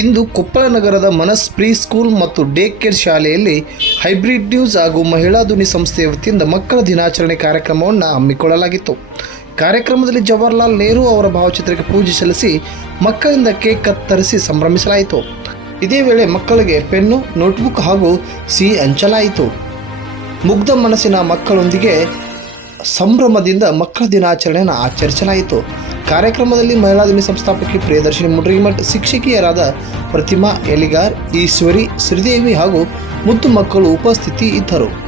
ಇಂದು ಕೊಪ್ಪಳ ನಗರದ Manas pre school ಮತ್ತು day care ಶಾಲೆಯಲ್ಲಿ ಹೈಬ್ರಿಡ್ ನ್ಯೂಸ್ ಹಾಗೂ ಮಹಿಳಾ ಧ್ವನಿ ಸಂಸ್ಥೆಯ ವತಿಯಿಂದ ಮಕ್ಕಳ ದಿನಾಚರಣೆ ಕಾರ್ಯಕ್ರಮವನ್ನು ಹಮ್ಮಿಕೊಳ್ಳಲಾಗಿತ್ತು. ಕಾರ್ಯಕ್ರಮದಲ್ಲಿ ಜವಾಹರ್ಲಾಲ್ ನೆಹರು ಅವರ ಭಾವಚಿತ್ರಕ್ಕೆ ಪೂಜೆ ಸಲ್ಲಿಸಿ ಮಕ್ಕಳಿಂದ ಕೇಕ್ ಕತ್ತರಿಸಿ ಸಂಭ್ರಮಿಸಲಾಯಿತು. ಇದೇ ವೇಳೆ ಮಕ್ಕಳಿಗೆ ಪೆನ್ನು, ನೋಟ್ಬುಕ್ ಹಾಗೂ ಸಿಹಿ ಹಂಚಲಾಯಿತು. ಮುಗ್ಧ ಮನಸ್ಸಿನ ಮಕ್ಕಳೊಂದಿಗೆ ಸಂಭ್ರಮದಿಂದ ಮಕ್ಕಳ ದಿನಾಚರಣೆಯನ್ನು ಆಚರಿಸಲಾಯಿತು. ಕಾರ್ಯಕ್ರಮದಲ್ಲಿ ಮಹಿಳಾ ದಿನ ಸಂಸ್ಥಾಪಕಿ ಪ್ರಿಯದರ್ಶಿನಿ ಮುಡ್ರಿಮಠ್ ಶಿಕ್ಷಕಿಯರಾದ ಪ್ರತಿಮಾ ಎಲಿಗಾರ್, ಈಶ್ವರಿ, ಶ್ರೀದೇವಿ ಹಾಗೂ ಮುದ್ದು ಮಕ್ಕಳು ಉಪಸ್ಥಿತಿ ಇದ್ದರು.